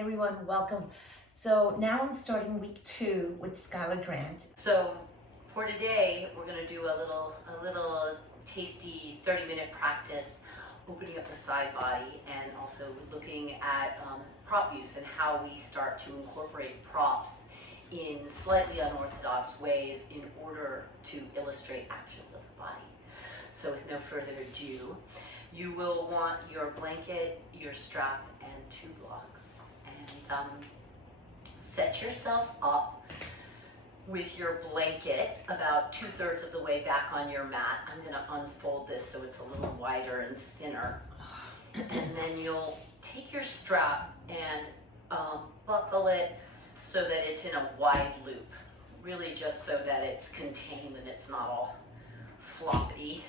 everyone, welcome. So now I'm starting week 2 with Skylar Grant. So for today, we're going to do a little tasty 30-minute practice, opening up the side body and also looking at prop use and how we start to incorporate props in slightly unorthodox ways in order to illustrate actions of the body. So with no further ado, you will want your blanket, your strap, and 2 blocks. And set yourself up with your blanket about 2/3 of the way back on your mat. I'm going to unfold this so it's a little wider and thinner. And then you'll take your strap and buckle it so that it's in a wide loop. Really just so that it's contained and it's not all floppity.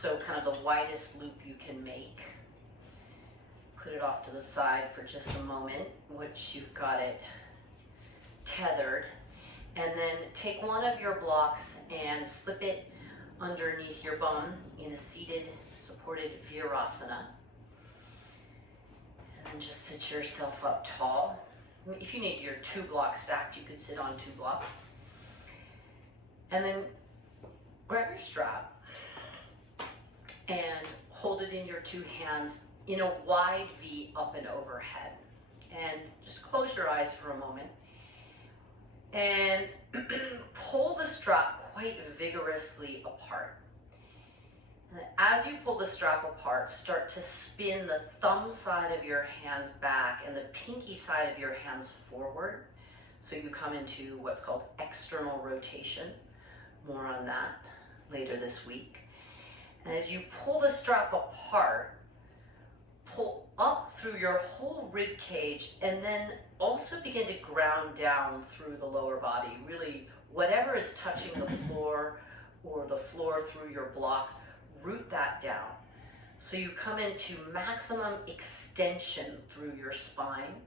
So kind of the widest loop you can make. Put it off to the side for just a moment, which you've got it tethered. And then take one of your blocks and slip it underneath your bum in a seated, supported Virasana. And then just sit yourself up tall. If you need your 2 blocks stacked, you could sit on 2 blocks. And then grab your strap and hold it in your 2 hands in a wide V up and overhead. And just close your eyes for a moment. And pull the strap quite vigorously apart. And as you pull the strap apart, start to spin the thumb side of your hands back and the pinky side of your hands forward. So you come into what's called external rotation. More on that later this week. And as you pull the strap apart, pull up through your whole rib cage and then also begin to ground down through the lower body. Really, whatever is touching the floor or the floor through your block, root that down. So you come into maximum extension through your spine,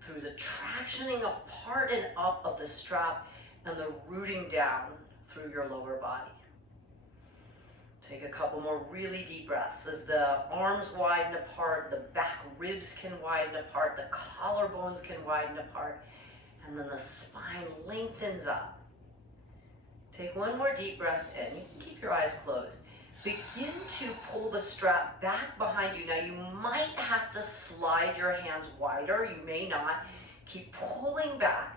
through the tractioning apart and up of the strap and the rooting down through your lower body. Take a couple more really deep breaths as the arms widen apart, the back ribs can widen apart, the collarbones can widen apart, and then the spine lengthens up. Take one more deep breath in. You can keep your eyes closed. Begin to pull the strap back behind you. Now you might have to slide your hands wider. You may not. Keep pulling back.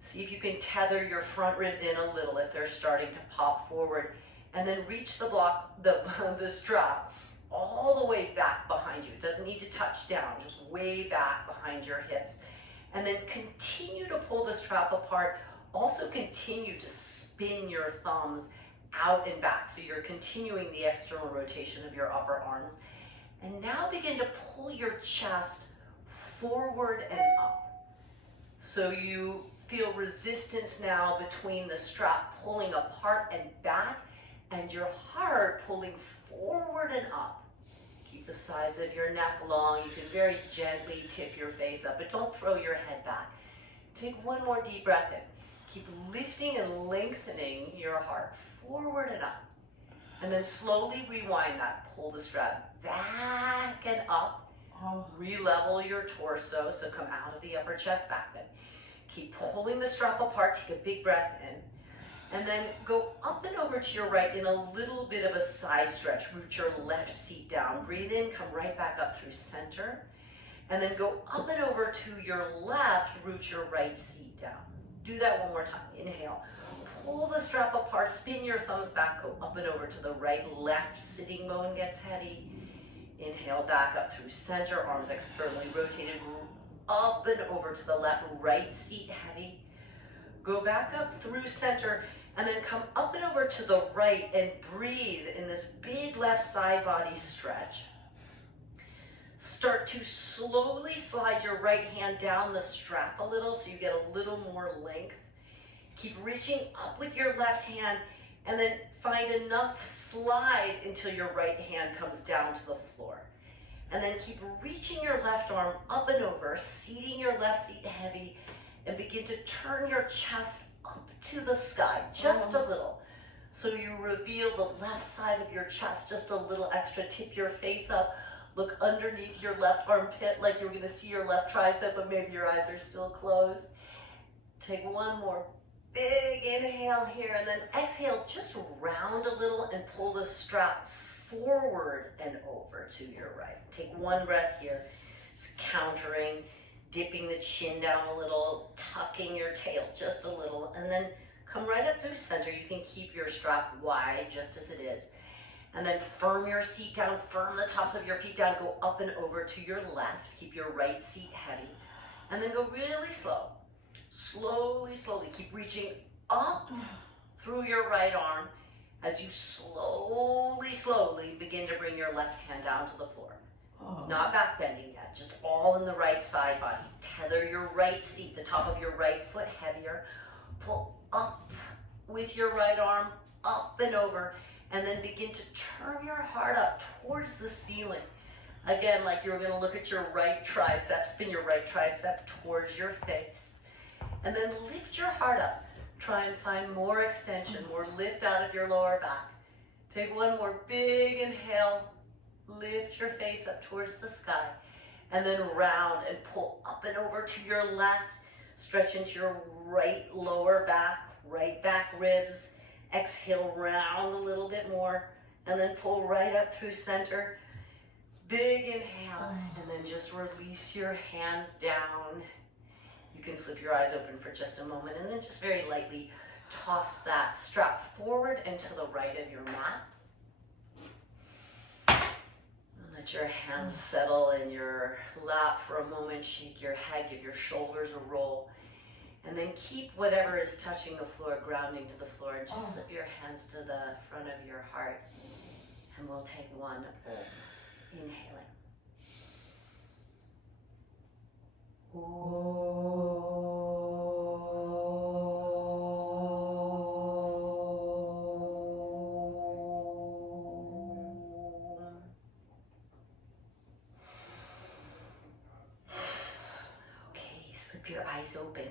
See if you can tether your front ribs in a little if they're starting to pop forward. And then reach the block, the strap all the way back behind you. It doesn't need to touch down, just way back behind your hips. And then continue to pull the strap apart. Also continue to spin your thumbs out and back. So you're continuing the external rotation of your upper arms. And now begin to pull your chest forward and up. So you feel resistance now between the strap pulling apart and back and your heart pulling forward and up. Keep the sides of your neck long. You can very gently tip your face up, but don't throw your head back. Take one more deep breath in. Keep lifting and lengthening your heart forward and up. And then slowly rewind that. Pull the strap back and up. Re-level your torso, so come out of the upper chest back bend. Keep pulling the strap apart. Take a big breath in. And then go up and over to your right in a little bit of a side stretch. Root your left seat down. Breathe in, come right back up through center. And then go up and over to your left, root your right seat down. Do that one more time. Inhale. Pull the strap apart, spin your thumbs back, go up and over to the right. Left sitting bone gets heavy. Inhale, back up through center, arms externally rotated. Up and over to the left, right seat heavy. Go back up through center and then come up and over to the right and breathe in this big left side body stretch. Start to slowly slide your right hand down the strap a little so you get a little more length. Keep reaching up with your left hand and then find enough slide until your right hand comes down to the floor. And then keep reaching your left arm up and over, seating your left seat heavy, and begin to turn your chest up to the sky, just a little. So you reveal the left side of your chest just a little extra. Tip your face up Look underneath your left armpit like you're gonna see your left tricep, but maybe your eyes are still closed. Take one more big inhale here, and then exhale, just round a little and pull the strap forward and over to your right. Take one breath here, just countering, dipping the chin down a little, tucking your tail just a little, and then come right up through center. You can keep your strap wide just as it is. And then firm your seat down, firm the tops of your feet down, go up and over to your left. Keep your right seat heavy. And then go really slow. Slowly, slowly. Keep reaching up through your right arm as you slowly, slowly begin to bring your left hand down to the floor. Not back bending yet, just all in the right side body. Tether your right seat, the top of your right foot heavier. Pull up with your right arm, up and over, and then begin to turn your heart up towards the ceiling. Again, like you're gonna look at your right tricep, spin your right tricep towards your face. And then lift your heart up. Try and find more extension, more lift out of your lower back. Take one more big inhale. Lift your face up towards the sky. And then round and pull up and over to your left. Stretch into your right lower back, right back ribs. Exhale, round a little bit more. And then pull right up through center. Big inhale. And then just release your hands down. You can slip your eyes open for just a moment and then just very lightly toss that strap forward and to the right of your mat. And let your hands settle in your lap for a moment. Shake your head, give your shoulders a roll. And then keep whatever is touching the floor, grounding to the floor. And just slip your hands to the front of your heart. And we'll take one inhaling. Slip your eyes open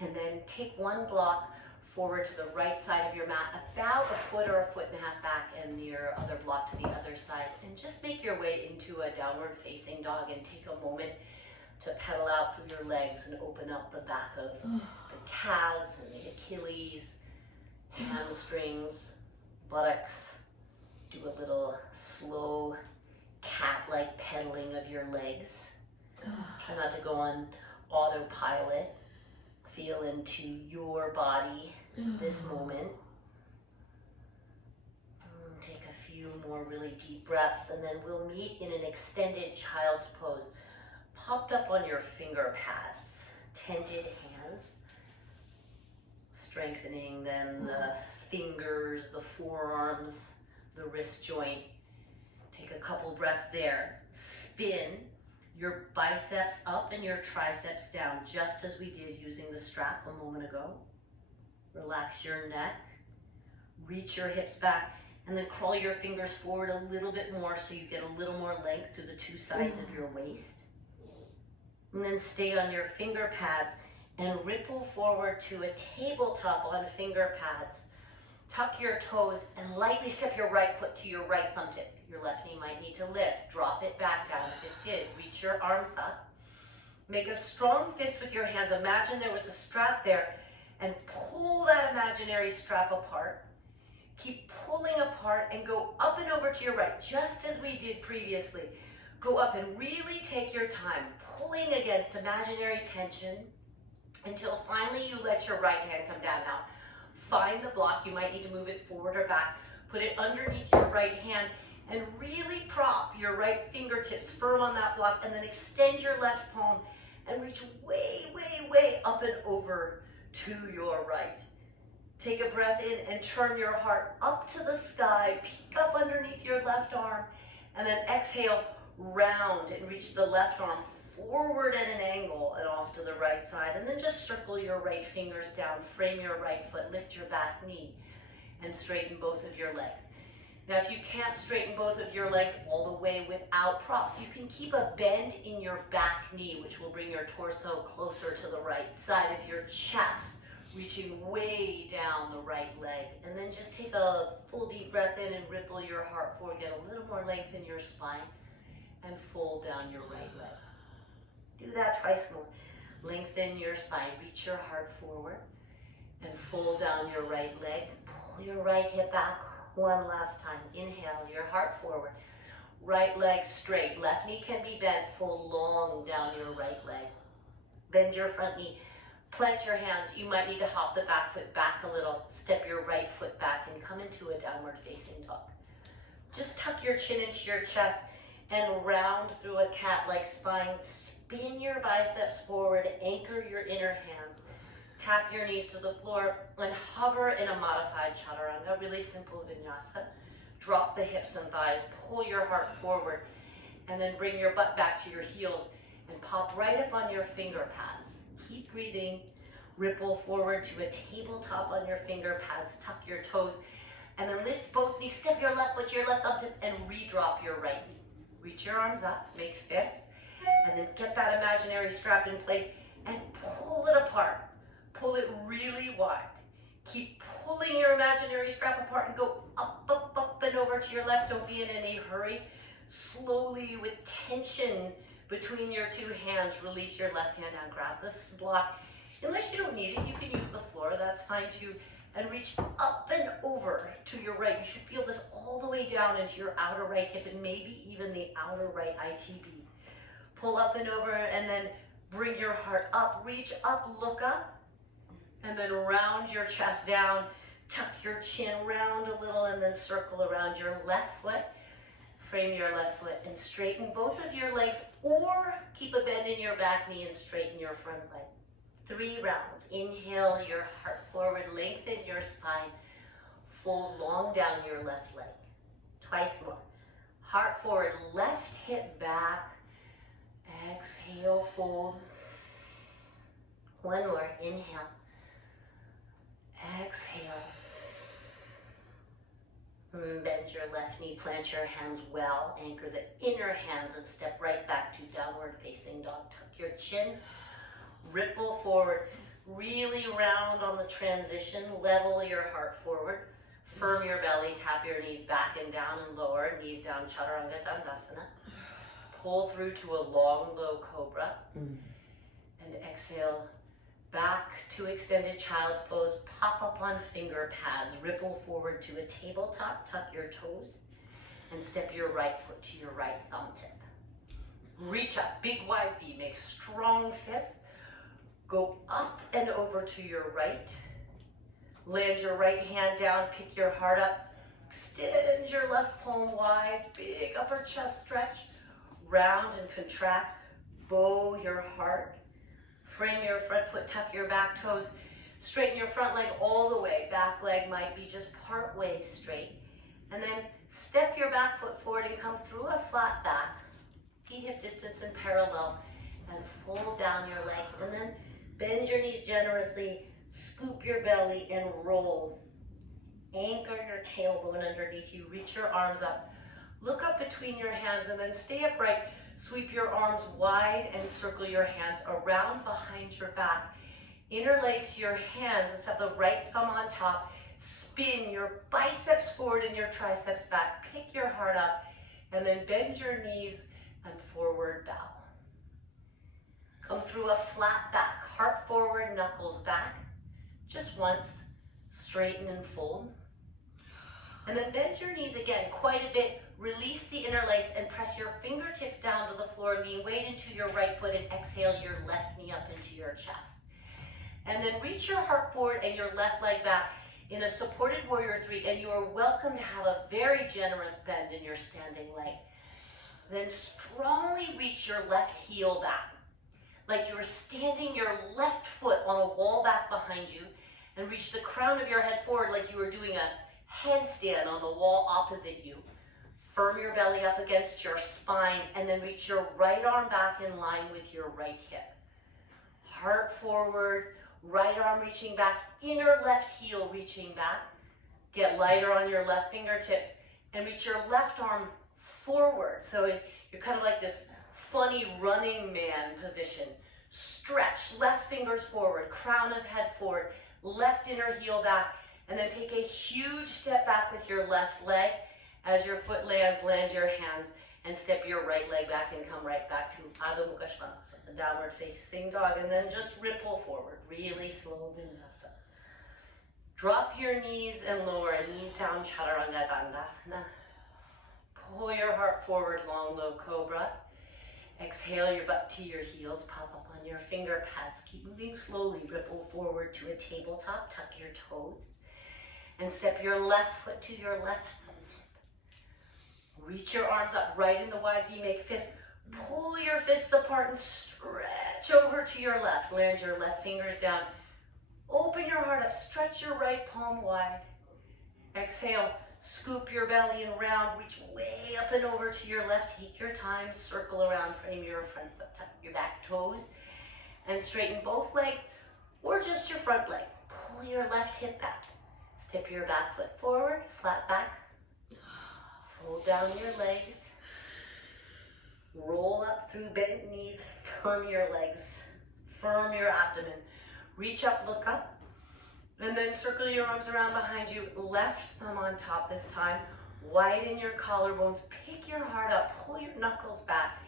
and then take one block forward to the right side of your mat, about a foot or a foot and a half back, and your other block to the other side, and just make your way into a downward facing dog and take a moment to pedal out through your legs and open up the back of the calves and the Achilles, hamstrings, buttocks. Do a little slow cat-like pedaling of your legs. Try not to go on autopilot. Feel into your body this moment. Take a few more really deep breaths, and then we'll meet in an extended child's pose. Popped up on your finger pads, tented hands, strengthening then the fingers, the forearms, the wrist joint. Take a couple breaths there. Spin your biceps up and your triceps down, just as we did using the strap a moment ago. Relax your neck, reach your hips back, and then crawl your fingers forward a little bit more so you get a little more length through the two sides of your waist. And then stay on your finger pads and ripple forward to a tabletop on finger pads. Tuck your toes and lightly step your right foot to your right thumb tip. Your left knee might need to lift. Drop it back down if it did. Reach your arms up. Make a strong fist with your hands. Imagine there was a strap there, and pull that imaginary strap apart. Keep pulling apart and go up and over to your right, just as we did previously. Go up and really take your time, pulling against imaginary tension until finally you let your right hand come down. Now, find the block. You might need to move it forward or back. Put it underneath your right hand and really prop your right fingertips firm on that block, and then extend your left palm and reach way, way, way up and over to your right. Take a breath in and turn your heart up to the sky. Peek up underneath your left arm, and then exhale, round and reach the left arm forward at an angle and off to the right side, and then just circle your right fingers down, frame your right foot, lift your back knee, and straighten both of your legs. Now, if you can't straighten both of your legs all the way without props, you can keep a bend in your back knee, which will bring your torso closer to the right side of your chest, reaching way down the right leg. And then just take a full deep breath in and ripple your heart forward, get a little more length in your spine. and fold down your right leg. Do that twice more. Lengthen your spine, reach your heart forward, and fold down your right leg. Pull your right hip back one last time. Inhale, your heart forward. Right leg straight, left knee can be bent, fold long down your right leg. Bend your front knee, plant your hands. You might need to hop the back foot back a little, step your right foot back and come into a downward facing dog. Just tuck your chin into your chest and round through a cat-like spine. Spin your biceps forward, anchor your inner hands. Tap your knees to the floor and hover in a modified chaturanga, really simple vinyasa. Drop the hips and thighs, pull your heart forward, and then bring your butt back to your heels and pop right up on your finger pads. Keep breathing. Ripple forward to a tabletop on your finger pads, tuck your toes, and then lift both knees, step your left foot to your left up and re-drop your right knee. Reach your arms up, make fists, and then get that imaginary strap in place and pull it apart. Pull it really wide. Keep pulling your imaginary strap apart and go up, up, up and over to your left. Don't be in any hurry. Slowly, with tension between your two hands, release your left hand and grab this block. Unless you don't need it, you can use the floor, that's fine too. And reach up and over to your right. You should feel this all the way down into your outer right hip and maybe even the outer right ITB. Pull up and over and then bring your heart up. Reach up, look up, and then round your chest down. Tuck your chin round a little and then circle around your left foot. Frame your left foot and straighten both of your legs or keep a bend in your back knee and straighten your front leg. 3 rounds. Inhale your heart forward, lengthen your spine. Fold long down your left leg. Twice more. Heart forward, left hip back. Exhale, fold. One more. Inhale. Exhale. Bend your left knee, plant your hands well, anchor the inner hands and step right back to downward facing dog. Tuck your chin, ripple forward, really round on the transition, level your heart forward, firm your belly, tap your knees back and down and lower, knees down, chaturanga dandasana. Pull through to a long, low cobra, and exhale. Back to extended child's pose, pop up on finger pads, ripple forward to a tabletop, tuck your toes, and step your right foot to your right thumb tip. Reach up, big wide V, make strong fists. Go up and over to your right. Land your right hand down, pick your heart up. Extend your left palm wide, big upper chest stretch. Round and contract, bow your heart. Frame your front foot, tuck your back toes, straighten your front leg all the way. Back leg might be just part way straight. And then step your back foot forward and come through a flat back. Feet hip distance and parallel. And fold down your legs. And then bend your knees generously, scoop your belly and roll. Anchor your tailbone underneath you. Reach your arms up. Look up between your hands and then stay upright. Sweep your arms wide and circle your hands around behind your back. Interlace your hands. Let's have the right thumb on top. Spin your biceps forward and your triceps back. Pick your heart up and then bend your knees and forward bow. Come through a flat back. Heart forward, knuckles back. Just once. Straighten and fold. And then bend your knees again quite a bit. Release the interlace and press your fingertips down to the floor. Lean weight into your right foot and exhale your left knee up into your chest. And then reach your heart forward and your left leg back in a supported warrior 3. And you are welcome to have a very generous bend in your standing leg. Then strongly reach your left heel back. Like you are standing your left foot on a wall back behind you. And reach the crown of your head forward like you were doing a headstand on the wall opposite you. Firm your belly up against your spine and then reach your right arm back in line with your right hip. Heart forward, right arm reaching back, inner left heel reaching back. Get lighter on your left fingertips and reach your left arm forward. So you're kind of like this funny running man position. Stretch, left fingers forward, crown of head forward, left inner heel back, and then take a huge step back with your left leg. As your foot lands, land your hands And step your right leg back and come right back to Adho Mukha Svanasana, the downward facing dog, and then just ripple forward, really slow vinyasa. Drop your knees and lower, knees down, Chaturanga Dandasana. Pull your heart forward, long, low cobra. Exhale your butt to your heels, pop up on your finger pads. Keep moving slowly, ripple forward to a tabletop, tuck your toes. And step your left foot to your left thumb tip. Reach your arms up, right in the wide V, make fists. Pull your fists apart and stretch over to your left. Land your left fingers down. Open your heart up, stretch your right palm wide. Exhale, scoop your belly and round, reach way up and over to your left. Take your time, circle around, frame your front foot, tuck your back toes, and straighten both legs, or just your front leg. Pull your left hip back. Step your back foot forward, flat back. Fold down your legs. Roll up through bent knees, firm your legs, firm your abdomen. Reach up, look up, and then circle your arms around behind you. Left thumb on top this time. Widen your collarbones, pick your heart up, pull your knuckles back,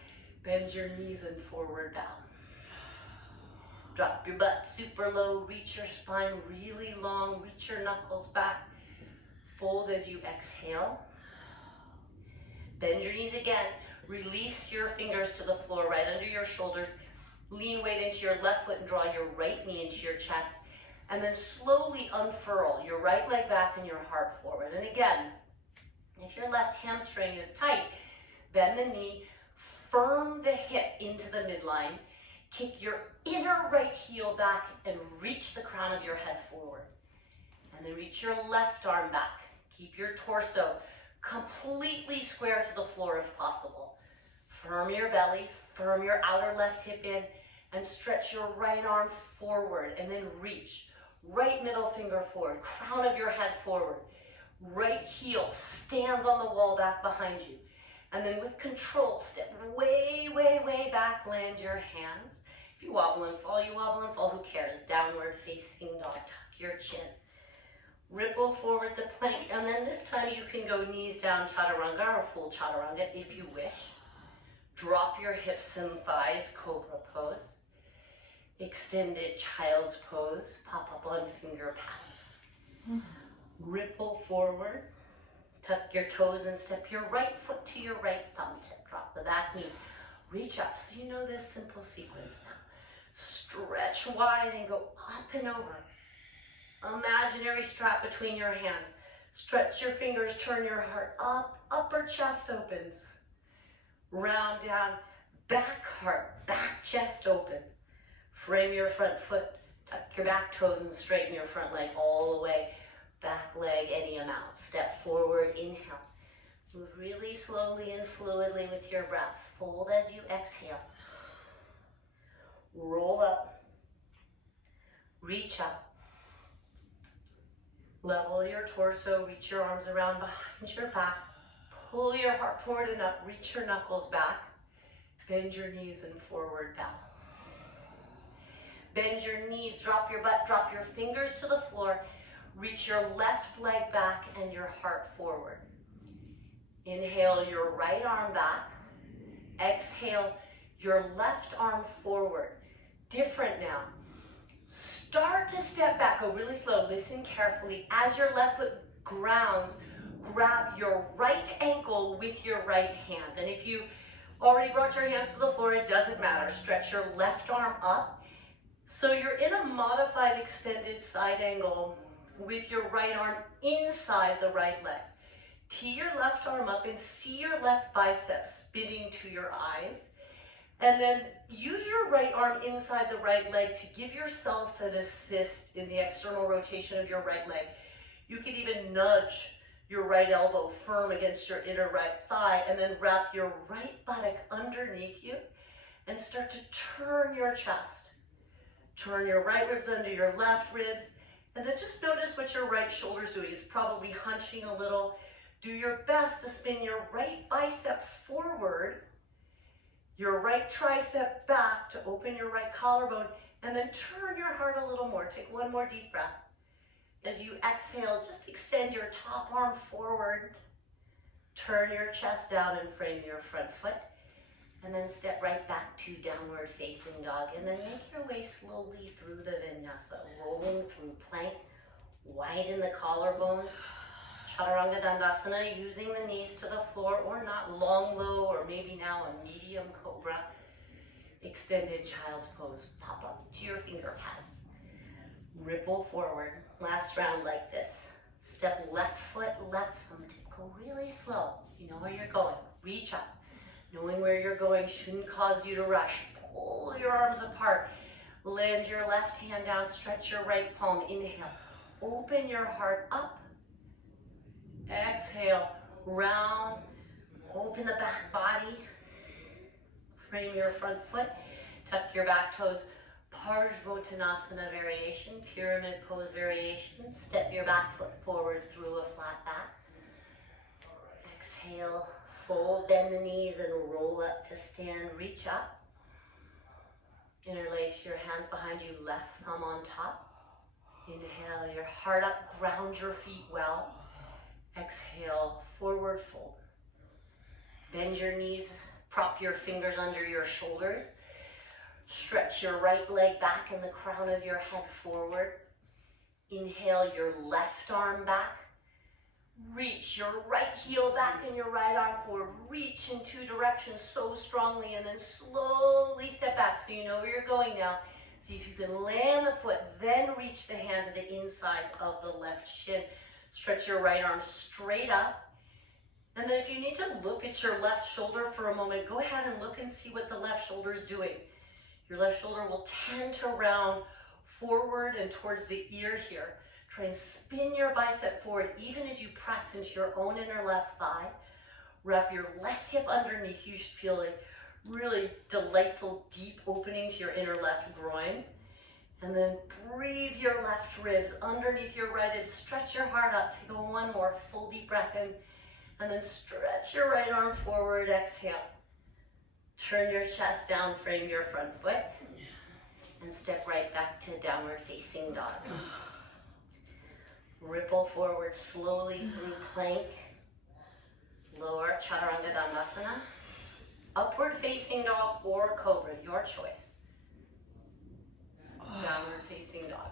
bend your knees and forward bow. Drop your butt super low, reach your spine really long, reach your knuckles back. Fold as you exhale. Bend your knees again. Release your fingers to the floor right under your shoulders. Lean weight into your left foot and draw your right knee into your chest. And then slowly unfurl your right leg back and your heart forward. And again, if your left hamstring is tight, bend the knee, firm the hip into the midline, kick your inner right heel back and reach the crown of your head forward. And then reach your left arm back. Keep your torso completely square to the floor if possible. Firm your belly, firm your outer left hip in, and stretch your right arm forward and then reach. Right middle finger forward, crown of your head forward. Right heel stands on the wall back behind you. And then with control, step way, way, way back, land your hands. If you wobble and fall, you wobble and fall, who cares? Downward facing dog, tuck your chin. Ripple forward to plank, and then this time you can go knees down, chaturanga or full chaturanga if you wish. Drop your hips and thighs, cobra pose. Extended child's pose, pop up on finger pads. Ripple forward, tuck your toes and step your right foot to your right thumb tip. Drop the back knee, reach up. So you know this simple sequence now. Stretch wide and go up and over. Imaginary strap between your hands. Stretch your fingers, turn your heart up, upper chest opens. Round down, back heart, back chest opens. Frame your front foot, tuck your back toes and straighten your front leg all the way. Back leg any amount. Step forward, inhale. Move really slowly and fluidly with your breath. Fold as you exhale. Roll up. Reach up. Level your torso, reach your arms around behind your back. Pull your heart forward and up, reach your knuckles back. Bend your knees and forward bow. Bend your knees, drop your butt, drop your fingers to the floor. Reach your left leg back and your heart forward. Inhale your right arm back. Exhale your left arm forward. Different now. Start to step back, go really slow, listen carefully. As your left foot grounds, grab your right ankle with your right hand. And if you already brought your hands to the floor, it doesn't matter. Stretch your left arm up. So you're in a modified extended side angle with your right arm inside the right leg. Tee your left arm up and see your left bicep spinning to your eyes. And then use your right arm inside the right leg to give yourself an assist in the external rotation of your right leg. You can even nudge your right elbow firm against your inner right thigh and then wrap your right buttock underneath you and start to turn your chest. Turn your right ribs under your left ribs and then just notice what your right shoulder's doing. It's probably hunching a little. Do your best to spin your right bicep forward, your right tricep back to open your right collarbone, and then turn your heart a little more. Take one more deep breath. As you exhale, just extend your top arm forward. Turn your chest down and frame your front foot. And then step right back to downward facing dog. And then make your way slowly through the vinyasa, rolling through plank, widen the collarbones. Chaturanga Dandasana, using the knees to the floor, or not, long low, or maybe now a medium cobra. Extended child's pose, pop up to your finger pads. Ripple forward, last round like this. Step left foot, left thumb, go really slow. You know where you're going, reach up. Knowing where you're going shouldn't cause you to rush. Pull your arms apart, land your left hand down, stretch your right palm, inhale. Open your heart up. Exhale, round, open the back body, frame your front foot, tuck your back toes, Parsvottanasana variation, pyramid pose variation, step your back foot forward through a flat back. Exhale, fold, bend the knees and roll up to stand, reach up. Interlace your hands behind you, left thumb on top. Inhale, your heart up, ground your feet well. Exhale, forward fold. Bend your knees, prop your fingers under your shoulders. Stretch your right leg back and the crown of your head forward. Inhale, your left arm back. Reach your right heel back and your right arm forward. Reach in two directions so strongly and then slowly step back so you know where you're going now. See if you can land the foot, then reach the hand to the inside of the left shin. Stretch your right arm straight up. And then if you need to look at your left shoulder for a moment, go ahead and look and see what the left shoulder is doing. Your left shoulder will tend to round forward and towards the ear here. Try and spin your bicep forward even as you press into your own inner left thigh. Wrap your left hip underneath. You should feel a really delightful deep opening to your inner left groin. And then breathe your left ribs underneath your right ribs. Stretch your heart up. Take one more full deep breath in. And then stretch your right arm forward. Exhale. Turn your chest down, frame your front foot. And step right back to downward facing dog. Ripple forward slowly through plank. Lower Chaturanga Dandasana. Upward facing dog or cobra, your choice. Downward facing dog.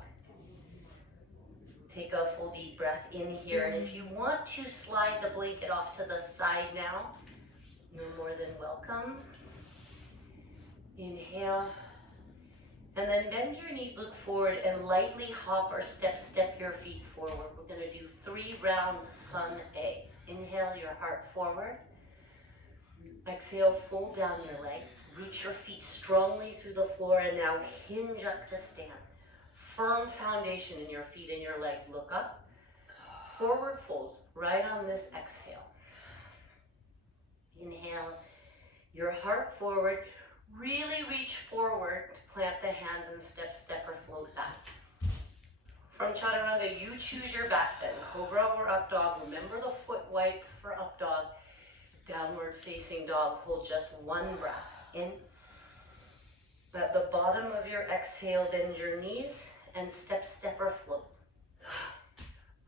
Take a full deep breath in here, and if you want to slide the blanket off to the side now, you're more than welcome. Inhale, and then bend your knees, look forward, and lightly hop or step your feet forward. We're going to do 3 round sun eggs. Inhale, your heart forward. Exhale, fold down your legs. Root your feet strongly through the floor, and now hinge up to stand. Firm foundation in your feet and your legs. Look up. Forward fold, right on this exhale. Inhale, your heart forward. Really reach forward to plant the hands and step or float back. From Chaturanga, you choose your back bend, cobra or up dog. Remember the foot wipe for up dog. Downward facing dog, hold just one breath in. At the bottom of your exhale, bend your knees and step or float.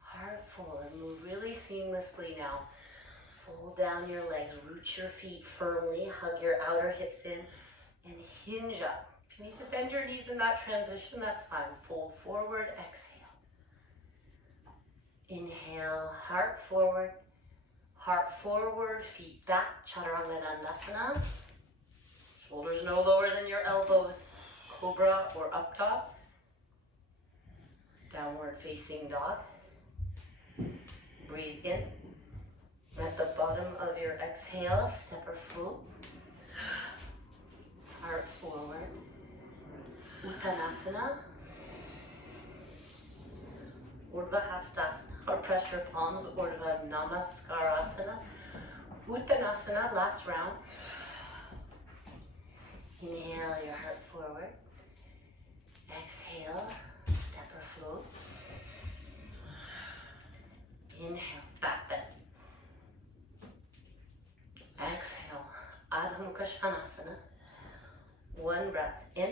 Heart full and move really seamlessly now. Fold down your legs, root your feet firmly, hug your outer hips in, and hinge up. If you need to bend your knees in that transition, that's fine. Fold forward, exhale. Inhale, heart forward, feet back, Chaturanga Dandasana. Shoulders no lower than your elbows, cobra or up dog. Downward facing dog. Breathe in. At the bottom of your exhale, step or float. Heart forward. Uttanasana. Urdhva Hastasana, or press your palms, Urdhva Namaskarasana. Uttanasana, last round. Inhale, your heart forward. Exhale, step or float. Inhale, back bend. Exhale, Adho Mukha Svanasana. One breath in.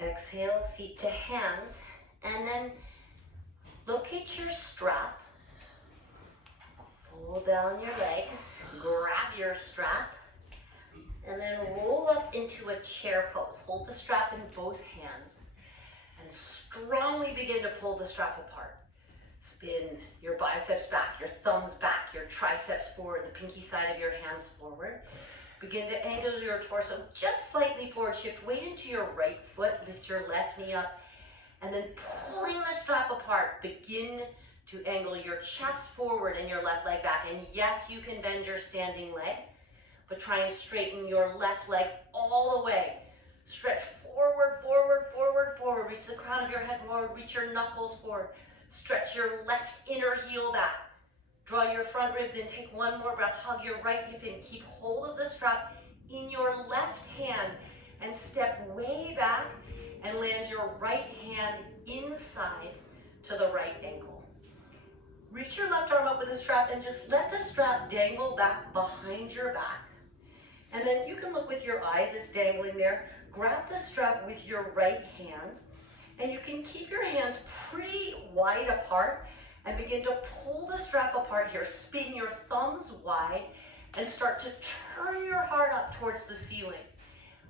Exhale, feet to hands, and then locate your strap. Fold down your legs, grab your strap, and then roll up into a chair pose. Hold the strap in both hands and strongly begin to pull the strap apart. Spin your biceps back, your thumbs back, your triceps forward, the pinky side of your hands forward. Begin to angle your torso just slightly forward. Shift weight into your right foot, lift your left knee up, and then pulling the strap apart, begin to angle your chest forward and your left leg back. And yes, you can bend your standing leg, but try and straighten your left leg all the way. Stretch forward, forward, forward, forward. Reach the crown of your head forward, reach your knuckles forward. Stretch your left inner heel back. Draw your front ribs in, take one more breath, hug your right hip in, keep hold of the strap in your left hand and step way back and land your right hand inside to the right ankle. Reach your left arm up with the strap and just let the strap dangle back behind your back. And then you can look with your eyes, it's dangling there. Grab the strap with your right hand and you can keep your hands pretty wide apart and begin to pull the strap apart here. Spin your thumbs wide and start to turn your heart up towards the ceiling.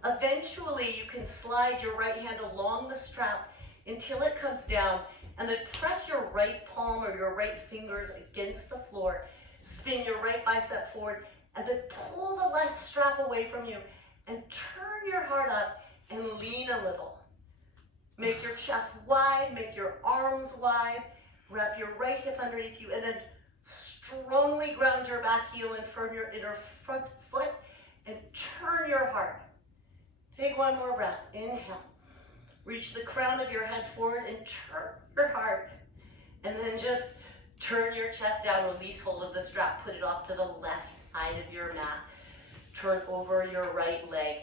Eventually, you can slide your right hand along the strap until it comes down and then press your right palm or your right fingers against the floor. Spin your right bicep forward and then pull the left strap away from you and turn your heart up and lean a little. Make your chest wide, make your arms wide. Wrap your right hip underneath you and then strongly ground your back heel and firm your inner front foot and turn your heart. Take one more breath. Inhale. Reach the crown of your head forward and turn your heart. And then just turn your chest down, release hold of the strap, put it off to the left side of your mat. Turn over your right leg.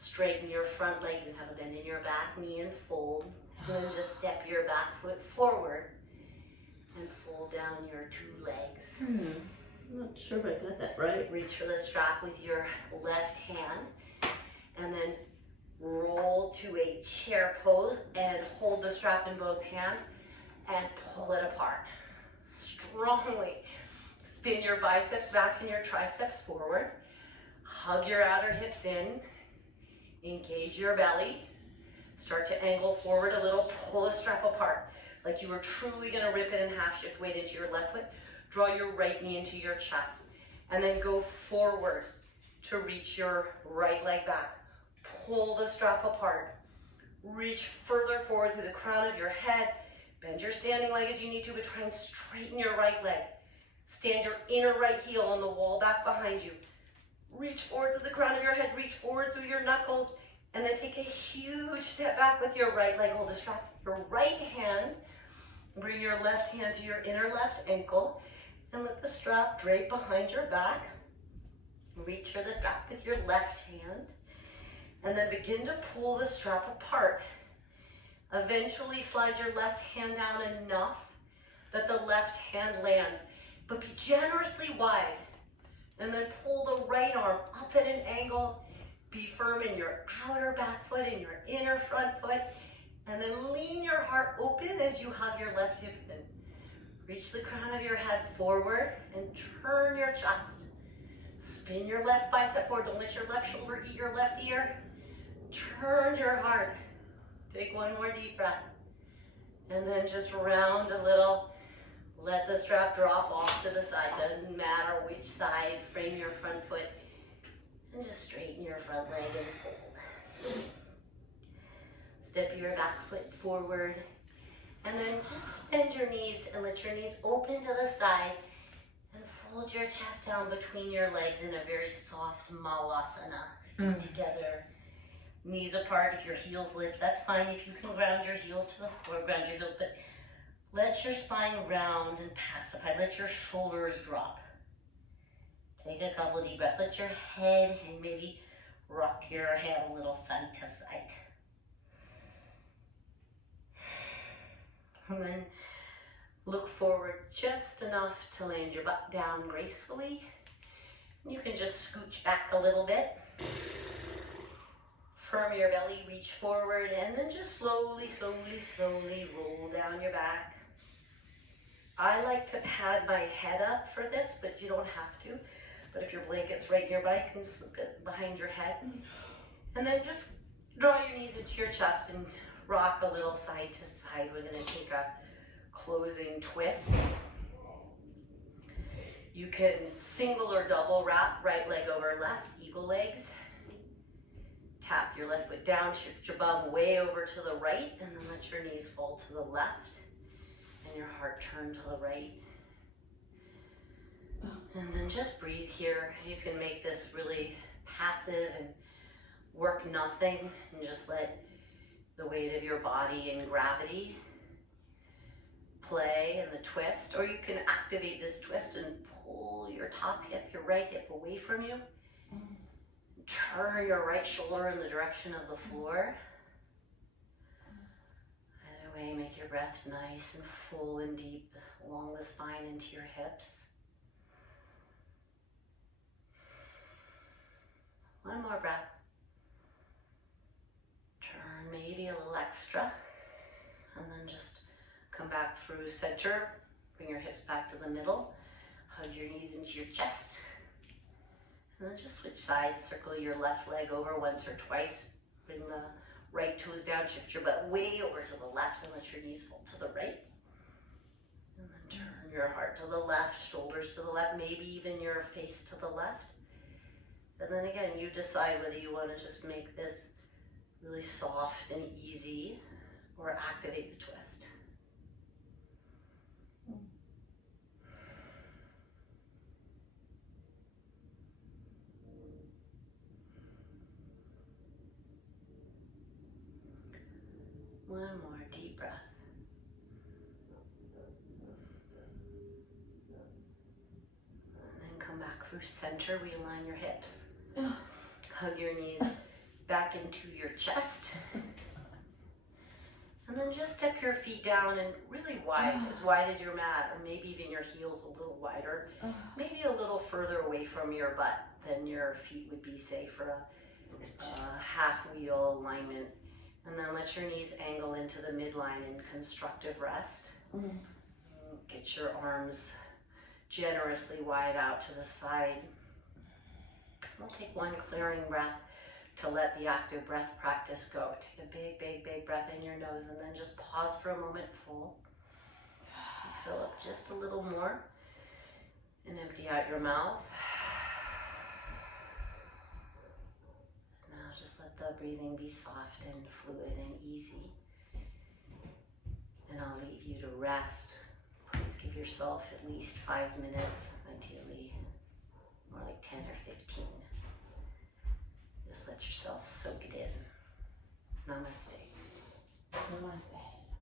Straighten your front leg. You have a bend in your back knee and fold. And then just step your back foot forward. And fold down your two legs. I'm not sure if I got that right. Reach for the strap with your left hand and then roll to a chair pose and hold the strap in both hands and pull it apart. Strongly spin your biceps back and your triceps forward. Hug your outer hips in. Engage your belly. Start to angle forward a little. Pull the strap apart. Like you were truly going to rip it in half, shift weight into your left foot. Draw your right knee into your chest. And then go forward to reach your right leg back. Pull the strap apart. Reach further forward to the crown of your head. Bend your standing leg as you need to, but try and straighten your right leg. Stand your inner right heel on the wall back behind you. Reach forward to the crown of your head. Reach forward through your knuckles. And then take a huge step back with your right leg. Hold the strap. Your right hand. Bring your left hand to your inner left ankle and let the strap drape behind your back. Reach for the strap with your left hand and then begin to pull the strap apart. Eventually slide your left hand down enough that the left hand lands, but be generously wide. And then pull the right arm up at an angle. Be firm in your outer back foot and your inner front foot. And then lean your heart open as you hug your left hip in. Reach the crown of your head forward and turn your chest. Spin your left bicep forward. Don't let your left shoulder eat your left ear. Turn your heart. Take one more deep breath. And then just round a little. Let the strap drop off to the side. Doesn't matter which side. Frame your front foot. And just straighten your front leg and fold. Step your back foot forward and then just bend your knees and let your knees open to the side and fold your chest down between your legs in a very soft Malasana. Feet together, knees apart. If your heels lift, that's fine. If you can ground your heels to the floor, ground your heels, but let your spine round and pacify. Let your shoulders drop. Take a couple deep breaths. Let your head and maybe rock your head a little side to side. And then look forward just enough to land your butt down gracefully. You can just scooch back a little bit. Firm your belly, reach forward, and then just slowly, slowly, slowly roll down your back. I like to pad my head up for this, but you don't have to. But if your blanket's right nearby, you can slip it behind your head. And then just draw your knees into your chest and rock a little side to side. We're gonna take a closing twist. You can single or double wrap, right leg over left, eagle legs. Tap your left foot down, shift your bum way over to the right, and then let your knees fall to the left and your heart turn to the right. And then just breathe here. You can make this really passive and work nothing and just let the weight of your body and gravity play in the twist. Or you can activate this twist and pull your top hip, your right hip away from you. Turn your right shoulder in the direction of the floor. Either way, make your breath nice and full and deep along the spine into your hips. One more breath. Turn maybe a little extra. And then just come back through center. Bring your hips back to the middle. Hug your knees into your chest. And then just switch sides. Circle your left leg over once or twice. Bring the right toes down. Shift your butt way over to the left and let your knees fall to the right. And then turn your heart to the left, shoulders to the left, maybe even your face to the left. And then again, you decide whether you want to just make this really soft and easy or activate the twist. One more deep breath. And then come back through center, realign your hips. Hug your knees back into your chest. And then just step your feet down and really wide as your mat, or maybe even your heels a little wider. Maybe a little further away from your butt than your feet would be, say, for a half wheel alignment. And then let your knees angle into the midline in constructive rest. Get your arms generously wide out to the side. We'll take one clearing breath to let the active breath practice go. Take a big, big, big breath in your nose and then just pause for a moment full. Fill up just a little more and empty out your mouth. Now just let the breathing be soft and fluid and easy. And I'll leave you to rest. Please give yourself at least 5 minutes, ideally more like 10 or 15. Just let yourself soak it in. Namaste.